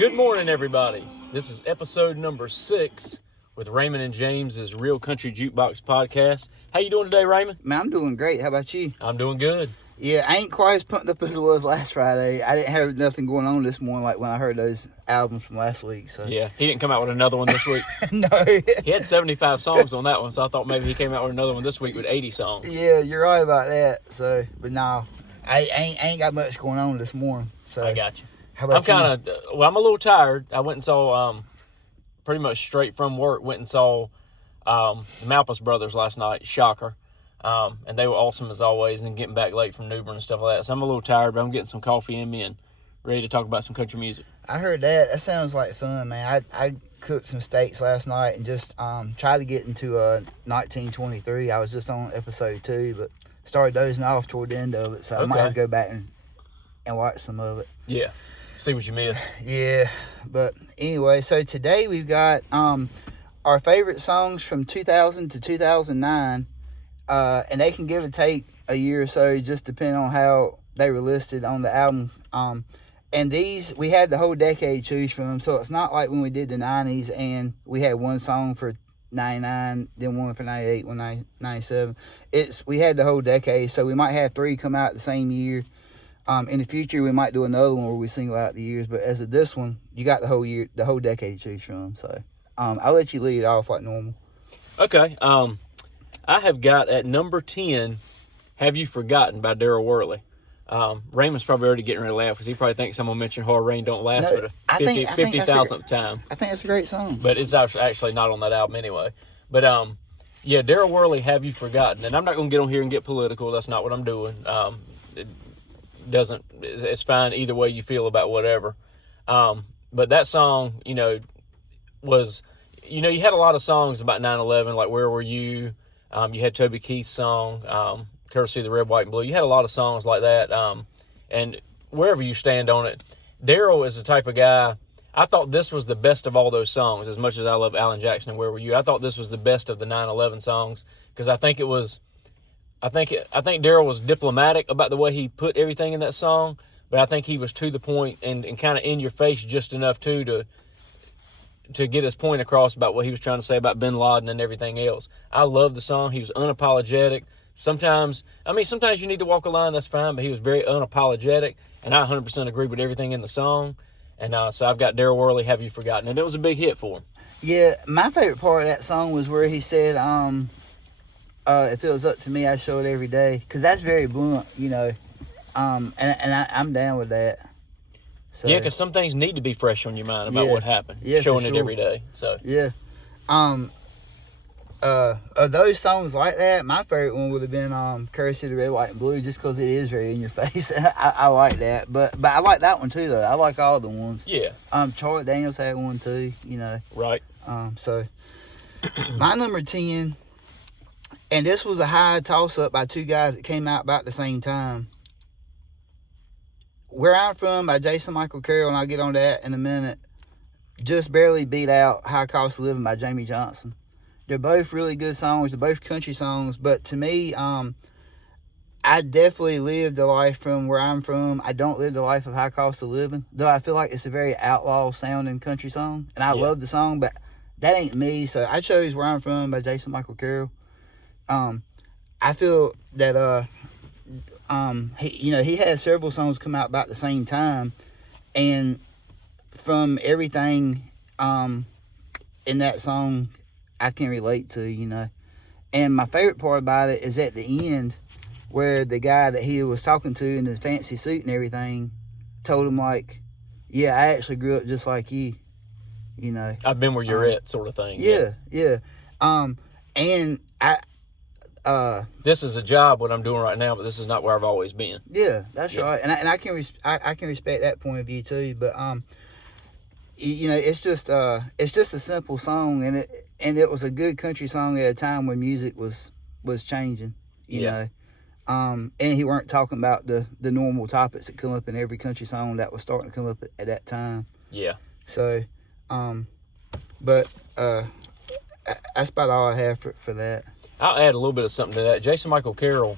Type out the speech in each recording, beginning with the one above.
Good morning, everybody. This is episode number 6 with Raymond and James's Real Country Jukebox podcast. How you doing today, Raymond? Man, I'm doing great. How about you? I'm doing good. Yeah, I ain't quite as pumped up as I was last Friday. I didn't have nothing going on this morning like when I heard those albums from last week. So Yeah, he didn't come out with another one this week. No. He had 75 songs on that one, so I thought maybe he came out with another one this week with 80 songs. Yeah, you're right about that. So, but no, I ain't got much going on this morning. So I got you. How about I'm I'm a little tired. I went and saw, pretty much straight from work, went and saw the Malpas Brothers last night. Shocker. And they were awesome as always, and then getting back late from New Bern and stuff like that. So I'm a little tired, but I'm getting some coffee in me and ready to talk about some country music. I heard that. That sounds like fun, man. I cooked some steaks last night and just tried to get into 1923. I was just on episode 2, but started dozing off toward the end of it, so I might have to go back and watch some of it. Yeah. See what you missed. Yeah, but anyway, so today we've got our favorite songs from 2000 to 2009, and they can give or take a year or so, just depending on how they were listed on the album. And these, we had the whole decade to choose from, so it's not like when we did the 90s and we had one song for 99, then one for 98, one 97. We had the whole decade, so we might have 3 come out the same year. In the future, we might do another one where we single out the years, but as of this one, you got the whole year, the whole decade to choose from. So, I'll let you lead off like normal. Okay. I have got at number 10, "Have You Forgotten" by Daryl Worley. Raymond's probably already getting ready to laugh because he probably thinks I'm going to mention "Hard Rain Don't Last" for the 50,000th time. I think that's a great song. But it's actually not on that album anyway. But, yeah, Daryl Worley, "Have You Forgotten." And I'm not going to get on here and get political. That's not what I'm doing. It's fine either way you feel about whatever. But that song, was, you had a lot of songs about 9/11, like "Where Were You?" You had Toby Keith's song, "Courtesy of the Red, White, and Blue." You had a lot of songs like that. And wherever you stand on it, Daryl is the type of guy, I thought this was the best of all those songs. As much as I love Alan Jackson and "Where Were You?", I thought this was the best of the 9/11 songs because I think Daryl was diplomatic about the way he put everything in that song, but I think he was to the point and kind of in your face just enough to get his point across about what he was trying to say about bin Laden and everything else. I love the song. He was unapologetic. Sometimes you need to walk a line, that's fine, but he was very unapologetic, and I 100% agree with everything in the song. And so I've got Daryl Worley, "Have You Forgotten?" And it was a big hit for him. Yeah, my favorite part of that song was where he said, if it was up to me, I'd show it every day. Because that's very blunt, and I'm down with that. So, yeah, because some things need to be fresh on your mind about what happened. Yeah, showing sure. it every day. So yeah. Of those songs like that, my favorite one would have been "Courtesy of the Red, White, and Blue," just because it is very in your face. I like that. But I like that one too, though. I like all the ones. Yeah. Charlotte Daniels had one too, Right. So my number 10. And this was a high toss-up by 2 guys that came out about the same time. "Where I'm From" by Jason Michael Carroll, and I'll get on that in a minute, just barely beat out "High Cost of Living" by Jamie Johnson. They're both really good songs. They're both country songs. But to me, I definitely live the life from "Where I'm From." I don't live the life of "High Cost of Living," though I feel like it's a very outlaw-sounding country song. And I love the song, but that ain't me. So I chose "Where I'm From" by Jason Michael Carroll. I feel that he had several songs come out about the same time, and from everything in that song I can relate to, And my favorite part about it is at the end where the guy that he was talking to in the fancy suit and everything told him, like, "Yeah, I actually grew up just like you, I've been where you're at," sort of thing. Yeah. And this is a job, what I'm doing right now, but this is not where I've always been. Yeah, that's right. And I can respect that point of view too. But it's just a simple song, and it was a good country song at a time when music was changing. You know, and he weren't talking about the normal topics that come up in every country song that was starting to come up at that time. Yeah. So, but that's about all I have for that. I'll add a little bit of something to that. Jason Michael Carroll,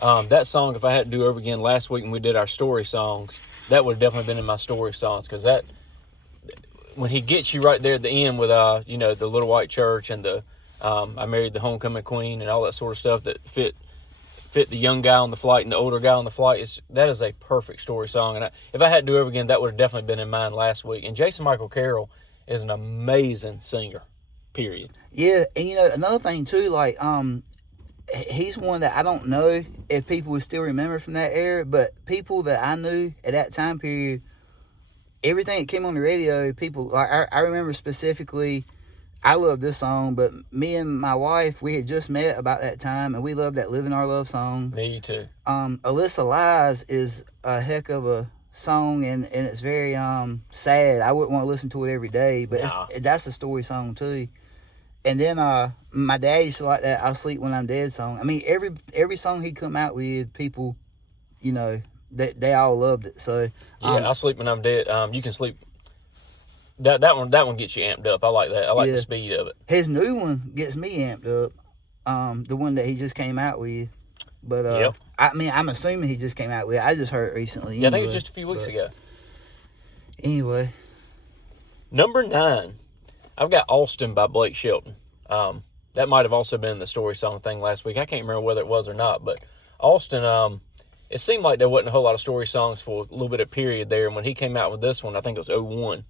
that song, if I had to do over again last week when we did our story songs, that would have definitely been in my story songs, because when he gets you right there at the end with you know, the little white church and the I married the homecoming queen and all that sort of stuff that fit the young guy on the flight and the older guy on the flight, that is a perfect story song. And if I had to do it over again, that would have definitely been in mine last week. And Jason Michael Carroll is an amazing singer, period. Yeah, and you know, another thing too, like, he's one that I don't know if people would still remember from that era, but people that I knew at that time period, everything that came on the radio, people, like, I remember specifically, I love this song, but me and my wife, we had just met about that time, and we loved that Living Our Love song. Me too. Alyssa Lies is a heck of a song, and it's very sad. I wouldn't want to listen to it every day, but that's a story song too. And then my dad used to like that I'll Sleep When I'm Dead song. I mean, every song he come out with, people, you know, they all loved it. So yeah, I'll Sleep When I'm Dead. You Can Sleep. That one gets you amped up. I like that. I like the speed of it. His new one gets me amped up. The one that he just came out with. But I mean, I'm assuming he just came out with it. I just heard it recently. Yeah, anyway, I think it was just a few weeks ago. Anyway. Number 9, I've got Austin by Blake Shelton. That might have also been the story song thing last week. I can't remember whether it was or not, but Austin, it seemed like there wasn't a whole lot of story songs for a little bit of period there. And when he came out with this one, I think it was 01.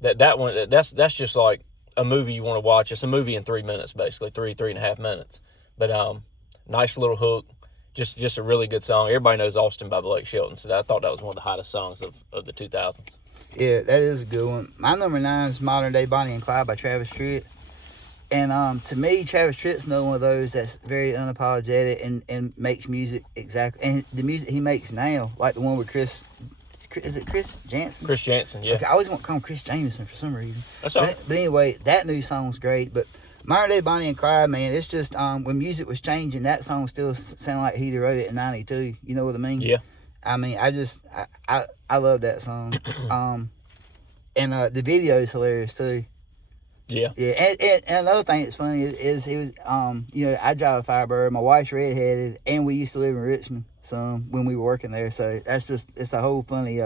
That one, that's just like a movie you want to watch. It's a movie in 3 minutes, basically, 3.5 minutes. But nice little hook, just a really good song. Everybody knows Austin by Blake Shelton, so I thought that was one of the hottest songs of the 2000s. Yeah, that is a good one. My number 9 is Modern Day Bonnie and Clyde by Travis Tritt. And to me, Travis Tritt's another one of those that's very unapologetic and makes music exactly. And the music he makes now, like the one with Chris, is it Chris Jansen? Chris Jansen, yeah. Okay, I always want to call him Chris Jameson for some reason. That's all right. But anyway, that new song's great. But Modern Day Bonnie and Clyde, man, it's just when music was changing, that song still sounded like he wrote it in '92. You know what I mean? Yeah. I mean, I love that song. And the video is hilarious too. Yeah. Yeah, and another thing that's funny is he was, you know, I drive a Firebird. My wife's redheaded, and we used to live in Richmond when we were working there. So it's a whole funny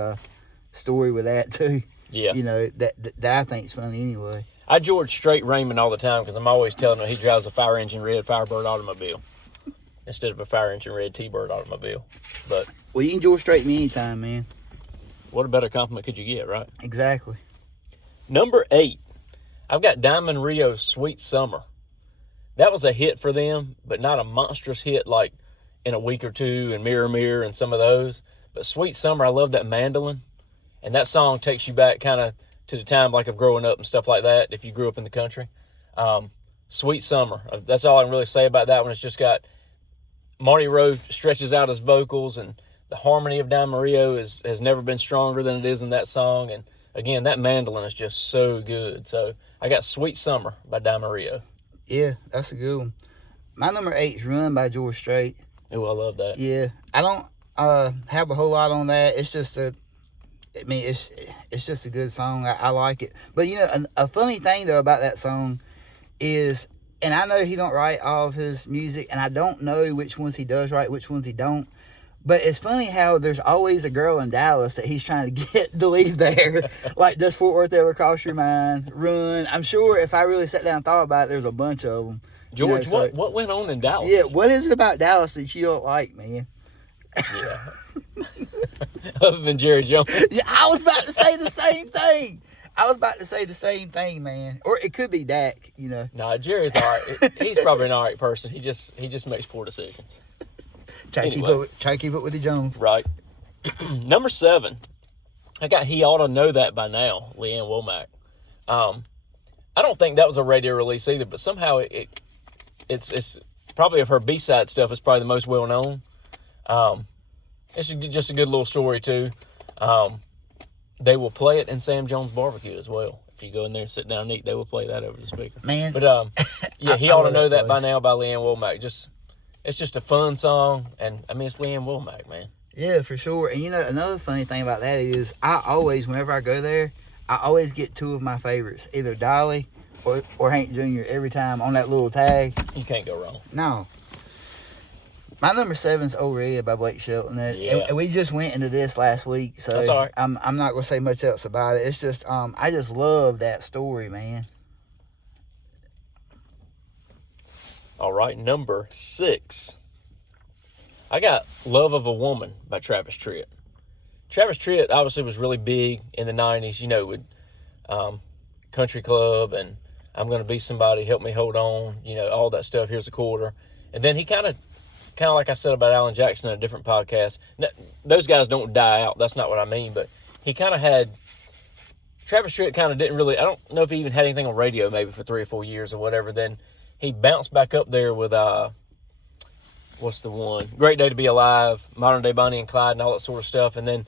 story with that too. Yeah. You know, that I think is funny anyway. I George Strait Raymond all the time because I'm always telling him he drives a fire engine red Firebird automobile instead of a fire engine red T-Bird automobile. But well, you can George Strait me anytime, man. What a better compliment could you get, right? Exactly. Number 8, I've got Diamond Rio's Sweet Summer. That was a hit for them, but not a monstrous hit like in a week or two and Mirror Mirror and some of those. But Sweet Summer, I love that mandolin. And that song takes you back kind of to the time like of growing up and stuff like that, if you grew up in the country. Sweet Summer. That's all I can really say about that one. It's just got Marty Rowe stretches out his vocals, and the harmony of Diamond Rio has never been stronger than it is in that song. And again, that mandolin is just so good. So I got Sweet Summer by Diamond Rio. Yeah, that's a good one. My number 8 is Run by George Strait. Oh, I love that. Yeah, I don't have a whole lot on that. It's just it's just a good song. I like it. But you know, a funny thing though about that song is, and I know he don't write all of his music, and I don't know which ones he does write, which ones he don't. But it's funny how there's always a girl in Dallas that he's trying to get to leave there. Like, does Fort Worth ever cross your mind? Run. I'm sure if I really sat down and thought about it, there's a bunch of them. George, you know, what went on in Dallas? Yeah, what is it about Dallas that you don't like, man? Yeah. Other than Jerry Jones. Yeah, I was about to say the same thing. Man. Or it could be Dak, you know. No, Jerry's all right. He's probably an all right person. He just makes poor decisions. Try to keep up with the Jones. Right. Number 7, I got He Ought to Know That by Now, Leanne Womack. I don't think that was a radio release either, but somehow it's probably of her B-side stuff. It's probably the most well known. It's just a good little story too. They will play it in Sam Jones Barbecue as well. If you go in there and sit down and eat, they will play that over the speaker. Man, but yeah, He Ought to Know That by Now by Leanne Womack. It's just a fun song, and I mean, it's Leanne Womack, man. Yeah, for sure. And you know, another funny thing about that is I always, whenever I go there, I always get 2 of my favorites, either Dolly or Hank Jr. every time on that little tag. You can't go wrong. No. My number 7's Overhead by Blake Shelton. Yeah. And we just went into this last week, so That's all right. I'm not going to say much else about it. It's just, I just love that story, man. All right, number 6. I got Love of a Woman by Travis Tritt. Travis Tritt obviously was really big in the 90s, you know, with Country Club and I'm Gonna Be Somebody, Help Me Hold On, you know, all that stuff. Here's a Quarter. And then he kind of like I said about Alan Jackson in a different podcast, those guys don't die out. That's not what I mean. But he kind of had, Travis Tritt kind of didn't really, I don't know if he even had anything on radio maybe for 3 or 4 years or whatever. Then he bounced back up there with, what's the one? Great Day to Be Alive, Modern Day Bonnie and Clyde and all that sort of stuff. And then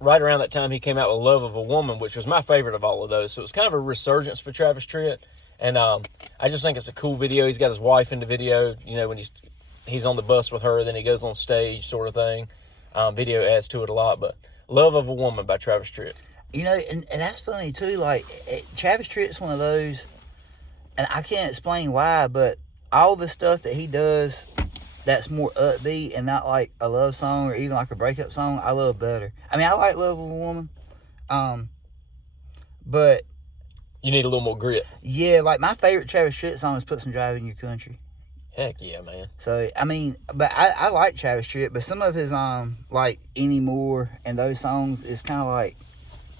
right around that time he came out with Love of a Woman, which was my favorite of all of those. So it was kind of a resurgence for Travis Tritt. And I just think it's a cool video. He's got his wife in the video, you know, when he's on the bus with her, then he goes on stage sort of thing. Video adds to it a lot, but Love of a Woman by Travis Tritt. You know, and that's funny too, like, Travis Tritt's one of those, and I can't explain why, but all the stuff that he does that's more upbeat and not like a love song or even like a breakup song, I love better. I mean, I like Love of a Woman, but... You need a little more grit. Yeah, like my favorite Travis Tritt song is Put Some Drive in Your Country. Heck yeah, man. So, I mean, but I like Travis Tritt, but some of his, like, Anymore and those songs is kind of like,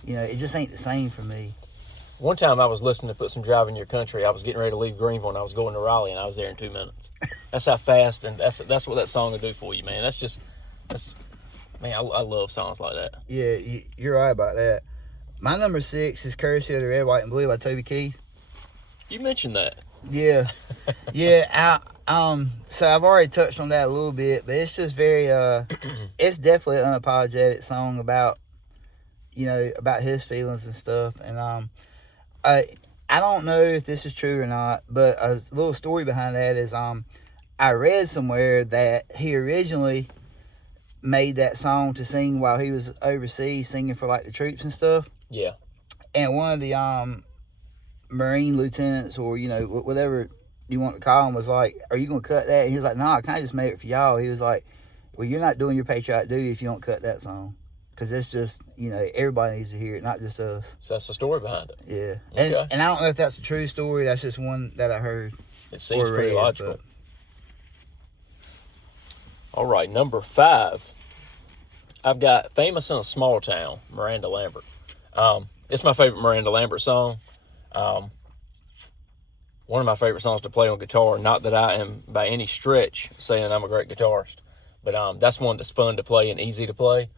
you know, it just ain't the same for me. One time I was listening to Put Some Drive in Your Country. I was getting ready to leave Greenville and I was going to Raleigh and I was there in 2 minutes. That's how fast, and that's what that song will do for you, man. Man, I love songs like that. Yeah, you're right about that. My number 6 is Courtesy of the Red, White, and Blue by Toby Keith. You mentioned that. Yeah. Yeah, so I've already touched on that a little bit, but it's just very, it's definitely an unapologetic song about, you know, about his feelings and stuff. And, I don't know if this is true or not, but a little story behind that is, I read somewhere that he originally made that song to sing while he was overseas singing for, like, the troops and stuff. Yeah. And one of the, Marine lieutenants or, you know, whatever you want to call him was like, are you going to cut that? And he was like, no, I kind of just made it for y'all. He was like, well, you're not doing your patriotic duty if you don't cut that song. Because it's just, you know, everybody needs to hear it, not just us. So that's the story behind it. Yeah. Okay. And I don't know if that's a true story. That's just one that I heard. It seems pretty logical. But... All right, number 5. I've got Famous in a Small Town, Miranda Lambert. It's my favorite Miranda Lambert song. One of my favorite songs to play on guitar. Not that I am by any stretch saying I'm a great guitarist, but that's one that's fun to play and easy to play.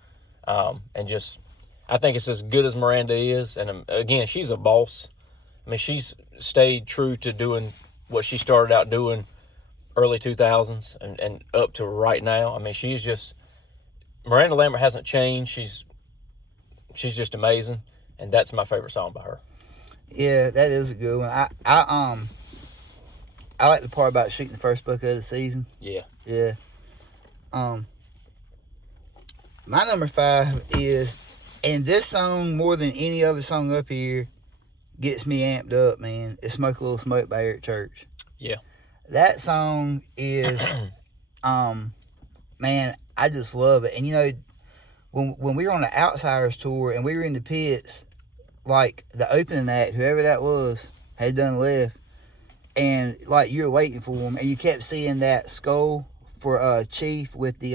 And just, I think it's as good as Miranda is. And again, she's a boss. I mean, she's stayed true to doing what she started out doing early 2000s and up to right now. I mean, she's just, Miranda Lambert hasn't changed. She's just amazing. And that's my favorite song by her. Yeah, that is a good one. I like the part about shooting the first buck of the season. Yeah. Yeah. My number 5 is, and this song more than any other song up here gets me amped up, man. It's Smoke a Little Smoke by Eric Church. Yeah. That song is, man, I just love it. And you know, when we were on the Outsiders tour and we were in the pits, like the opening act, whoever that was, had done left, and like you were waiting for him, and you kept seeing that skull for Chief with the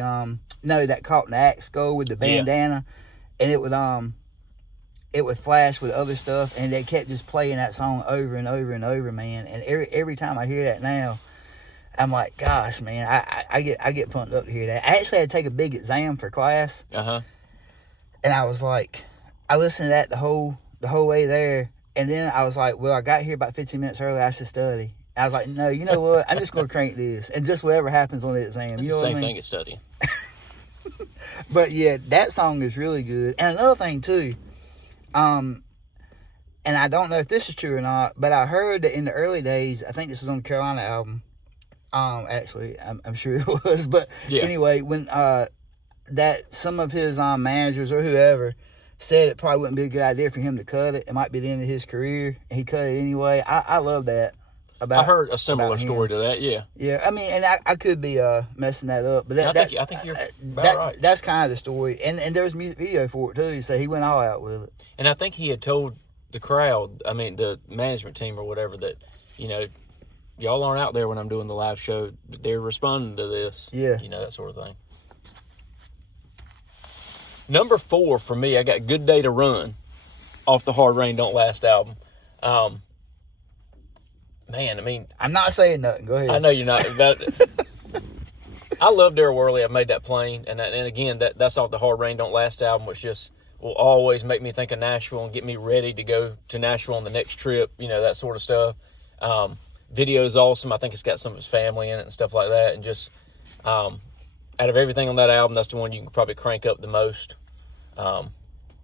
that Cotton Axe skull with the bandana, and it would flash with other stuff, and they kept just playing that song over and over and over, man. And every time I hear that now, I'm like, gosh, man, I get pumped up to hear that. I actually had to take a big exam for class, and I was like, I listened to that the whole way there, and then I was like, well, I got here about 15 minutes early, I should study. I was like, no, you know what? I'm just going to crank this, and just whatever happens on the exam. It's you know the same what I mean? thing as studying. But yeah, that song is really good. And another thing too, and I don't know if this is true or not, but I heard that in the early days, I think this was on the Carolina album. Actually, I'm sure it was, but anyway, when that some of his managers or whoever said it probably wouldn't be a good idea for him to cut it. It might be the end of his career, and he cut it anyway. I love that. about. I heard a similar about him. story to that. Yeah. Yeah, I mean, and I could be messing that up, but I think you're about right. That's kind of the story, and there's a music video for it too. So he went all out with it. And I think he had told the crowd, I mean, the management team or whatever, that, you know, y'all aren't out there when I'm doing the live show. They're responding to this. Yeah. You know, that sort of thing. Number 4 for me, I got Good Day to Run off the Hard Rain Don't Last album. Man, I mean... I'm not saying nothing. Go ahead. I know you're not. I love Daryl Worley. I've made that plain. And again, that's off the Hard Rain Don't Last album, which just will always make me think of Nashville and get me ready to go to Nashville on the next trip, you know, that sort of stuff. Video's awesome. I think it's got some of his family in it and stuff like that. And just out of everything on that album, that's the one you can probably crank up the most.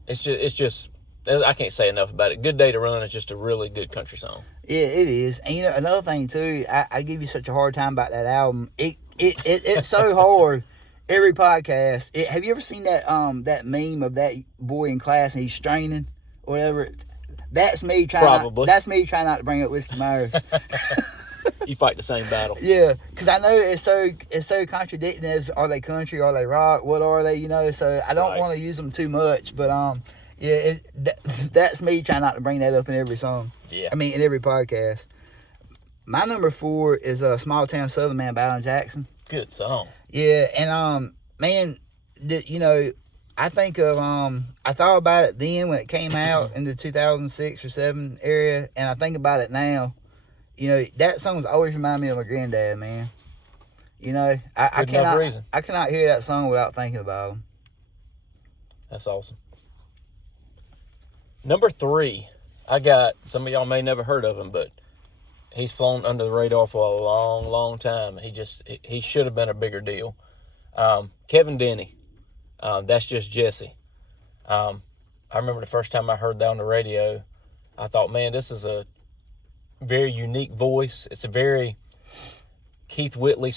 It's just I can't say enough about it. Good Day to Run is just a really good country song. Yeah, it is. And you know, another thing too, I give you such a hard time about that album. It's so hard. Every podcast. Have you ever seen that meme of that boy in class and he's straining or whatever? That's me trying. Probably. That's me trying not to bring up Whiskey Myers. You fight the same battle. Yeah, because I know it's so contradicting. As are they country? Are they rock? What are they? You know. So I don't want to use them too much, but yeah, that's me trying not to bring that up in every song. Yeah. I mean, in every podcast. My number 4 is Small Town Southern Man by Alan Jackson. Good song. Yeah, and man, you know, I think of I thought about it then when it came out in the 2006 or 7 area, and I think about it now. You know, that song's always remind me of my granddad, man. You know, I cannot hear that song without thinking about him. That's awesome. Number 3, I got, some of y'all may never heard of him, but he's flown under the radar for a long, long time. He should have been a bigger deal. Kevin Denny, That's Just Jesse. I remember the first time I heard that on the radio, I thought, man, this is a very unique voice. It's a very Keith Whitley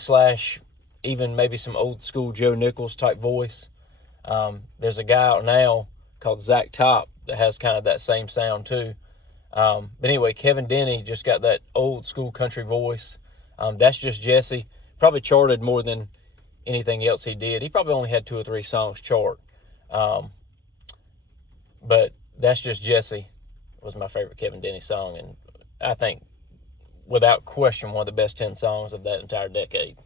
/ even maybe some old school Joe Nichols type voice. There's a guy out now called Zach Top that has kind of that same sound too. But anyway, Kevin Denny just got that old school country voice. That's Just Jesse. Probably charted more than anything else he did. He probably only had 2 or 3 songs chart. But That's Just Jesse was my favorite Kevin Denny song. And I think, without question, one of the best 10 songs of that entire decade.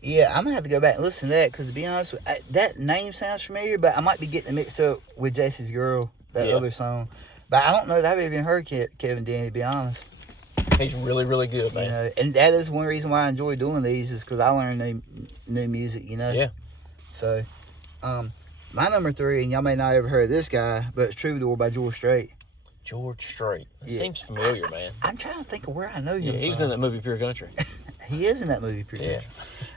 Yeah, I'm going to have to go back and listen to that because, to be honest, that name sounds familiar, but I might be getting it mixed up with Jesse's Girl, that other song. But I don't know that I've even heard Kevin Denny, to be honest. He's really, really good, man. You know, and that is one reason why I enjoy doing these is because I learn new music, you know? Yeah. So, my number 3, and y'all may not have ever heard of this guy, but it's Troubadour by George Strait. George Strait. That seems familiar, man. I'm trying to think of where I know him from. He was in that movie Pure Country. He is in that movie Pure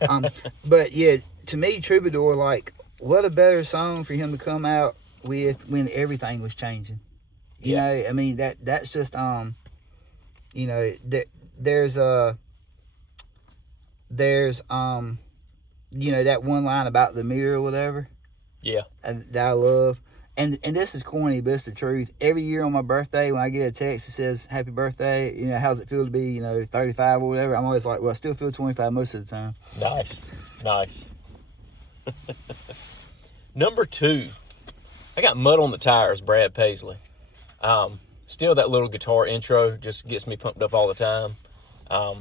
Country. But yeah, to me, Troubadour, like, what a better song for him to come out with when everything was changing. You know, I mean, that's just, you know, there's you know, that one line about the mirror or whatever. Yeah. That I love. And this is corny, but it's the truth. Every year on my birthday, when I get a text that says, happy birthday, you know, how's it feel to be, you know, 35 or whatever, I'm always like, well, I still feel 25 most of the time. Nice. Number 2, I got Mud on the Tires, Brad Paisley. Still, that little guitar intro just gets me pumped up all the time. I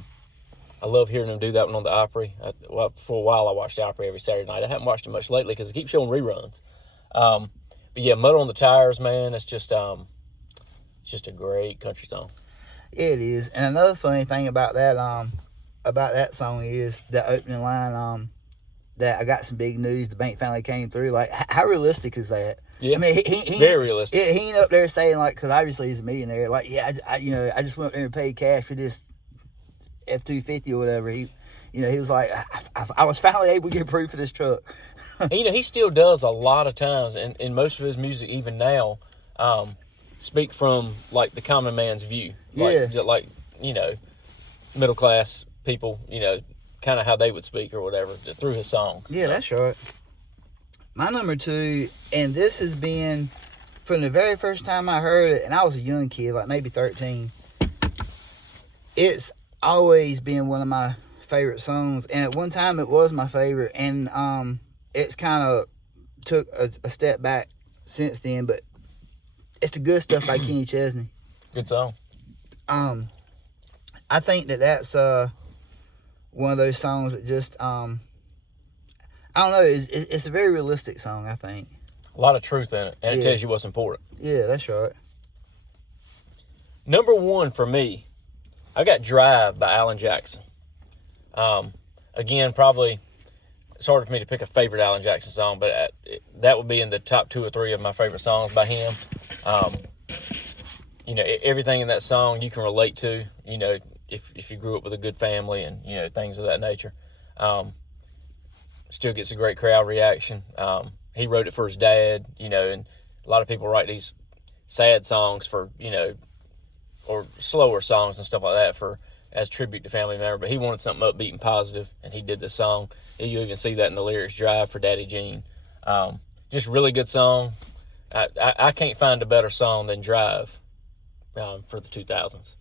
love hearing him do that one on the Opry. For a while, I watched the Opry every Saturday night. I haven't watched it much lately because it keeps showing reruns. But yeah, Mud on the Tires, man, it's just a great country song. It is. And another funny thing about that song is the opening line, that I got some big news, the bank finally came through. Like, how realistic is that? Yeah, I mean, he very realistic. He ain't up there saying, like, because obviously he's a millionaire. Like, yeah, I just went up there and paid cash for this F-250 or whatever. He was like, I was finally able to get approved for this truck. And, you know, he still does a lot of times, and in most of his music, even now, speak from, like, the common man's view. Like, you know, middle class people, you know, kind of how they would speak or whatever through his songs. Yeah, that's right. My number 2, and this has been from the very first time I heard it, and I was a young kid, like maybe 13. It's always been one of my favorite songs, and at one time it was my favorite, and it's kind of took a step back since then, but it's the Good Stuff by Kenny Chesney. Good song. I think that's one of those songs that just I don't know, it's a very realistic song, I think. A lot of truth in it, and it tells you what's important. Yeah, that's right. Number one for me, I got Drive by Alan Jackson. Again, probably it's hard for me to pick a favorite Alan Jackson song, but that would be in the top 2 or 3 of my favorite songs by him. Everything in that song you can relate to, if you grew up with a good family and, things of that nature. Still gets a great crowd reaction. He wrote it for his dad, and a lot of people write these sad songs for, or slower songs and stuff like that as tribute to family member. But he wanted something upbeat and positive, and he did this song. You even see that in the lyrics, Drive for Daddy Jean. Just really good song. I can't find a better song than Drive for the 2000s.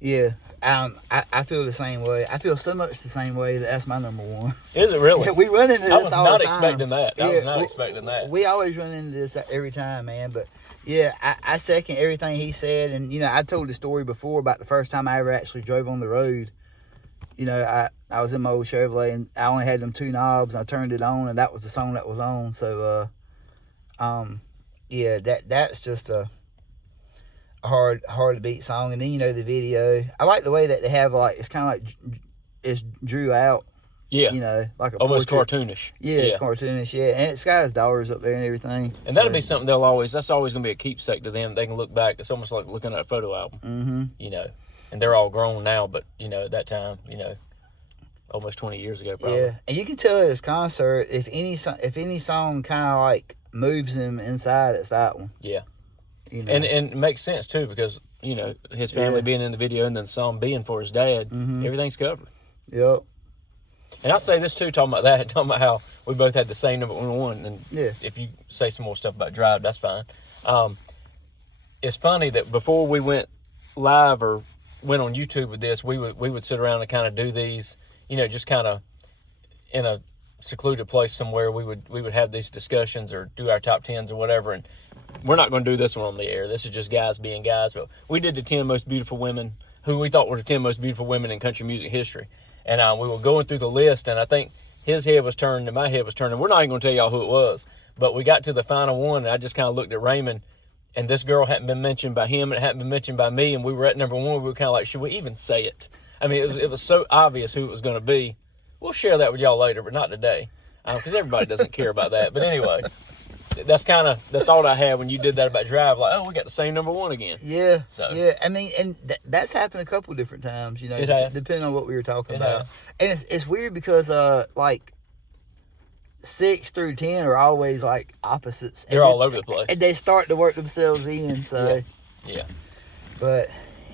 Yeah, I feel the same way. I feel so much the same way that's my number one. Is it really? Yeah, we run into this all the time. I was not expecting that. I was not expecting that. We always run into this every time, man. But yeah, I second everything he said. And, I told the story before about the first time I ever actually drove on the road. I was in my old Chevrolet, and I only had them 2 knobs, and I turned it on, and that was the song that was on. So, yeah, that's just a hard to beat song. And then the video, I like the way that they have it's kind of like it's drew out, like a almost portrait. cartoonish. Yeah, cartoonish. Yeah, and it's got his daughters up there and everything. And that'll be something that's always going to be a keepsake to them. They can look back. It's almost like looking at a photo album. And they're all grown now, but at that time, almost 20 years ago, probably. Yeah, and you can tell at his concert if any song kind of like moves him inside, it's that one. Yeah. And it makes sense, too, because, his family being in the video and then the song being for his dad, everything's covered. Yep. And I'll say this, too, talking about how we both had the same number one. And if you say some more stuff about Drive, that's fine. It's funny that before we went live or went on YouTube with this, we would sit around and kind of do these, just kind of in a secluded place somewhere. We would have these discussions or do our top 10s or whatever, and we're not going to do this one on the air. This is just guys being guys. But we did the 10 most beautiful women, who we thought were the 10 most beautiful women in country music history. And we were going through the list, and I think his head was turned and my head was turned. And we're not even going to tell y'all who it was. But we got to the final one, and I just kind of looked at Raymond, and this girl hadn't been mentioned by him, and it hadn't been mentioned by me, and we were at number one. We were kind of like, should we even say it? I mean, it was so obvious who it was going to be. We'll share that with y'all later, but not today, because everybody doesn't care about that. But anyway, that's kind of the thought I had when you did that about Drive. Like, oh, we got the same number one again. Yeah. So yeah, I mean, and that's happened a couple different times. It has. Depending on what we were talking about. Has. And it's weird because like 6 through 10 are always like opposites. They're all over the place, and they start to work themselves in. So yeah. But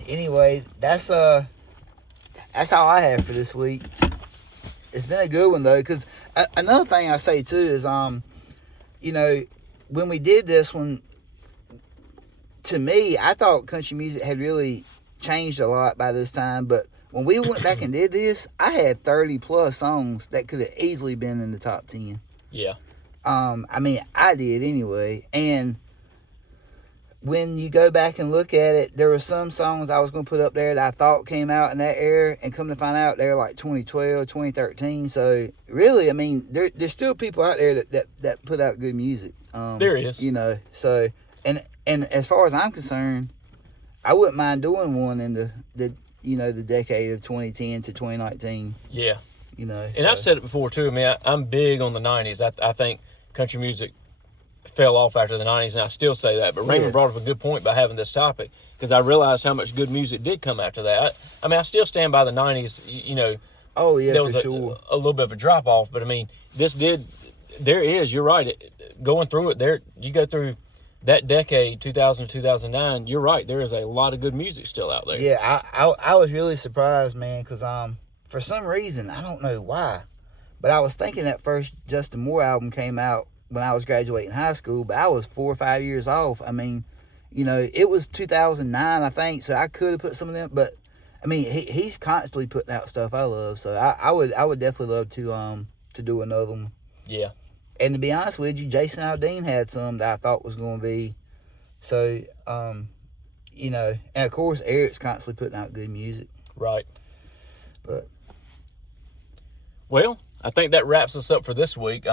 anyway, that's all I have for this week. It's been a good one though, because another thing I say too is when we did this one, to me, I thought country music had really changed a lot by this time. But when we went back and did this, I had 30 plus songs that could have easily been in the top 10. Yeah. I mean, I did anyway. And when you go back and look at it, there were some songs I was going to put up there that I thought came out in that era, and come to find out they're like 2012, 2013. So really, I mean, there's still people out there that put out good music. There is. So and as far as I'm concerned, I wouldn't mind doing one in the decade of 2010 to 2019. Yeah. And I've said it before too. I mean, I'm big on the 90s. I think country music fell off after the 90s, and I still say that. But Raymond brought up a good point by having this topic, because I realized how much good music did come after that. I mean, I still stand by the 90s. Oh yeah, there was for sure. a little bit of a drop off, but I mean, there is. You're right. Going through it, there you go through that decade, 2000 to 2009. You're right. There is a lot of good music still out there. Yeah, I was really surprised, man, because for some reason, I don't know why, but I was thinking that first Justin Moore album came out when I was graduating high school, but I was 4 or 5 years off. I mean, it was 2009, I think, so I could have put some of them, but I mean, he's constantly putting out stuff I love. So I would definitely love to do another one. Yeah. And to be honest with you, Jason Aldean had some that I thought was going to be. So, you know, and of course, Eric's constantly putting out good music. Right. But, well, I think that wraps us up for this week.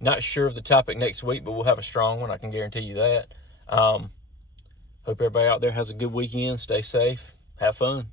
Not sure of the topic next week, but we'll have a strong one. I can guarantee you that. Hope everybody out there has a good weekend. Stay safe. Have fun.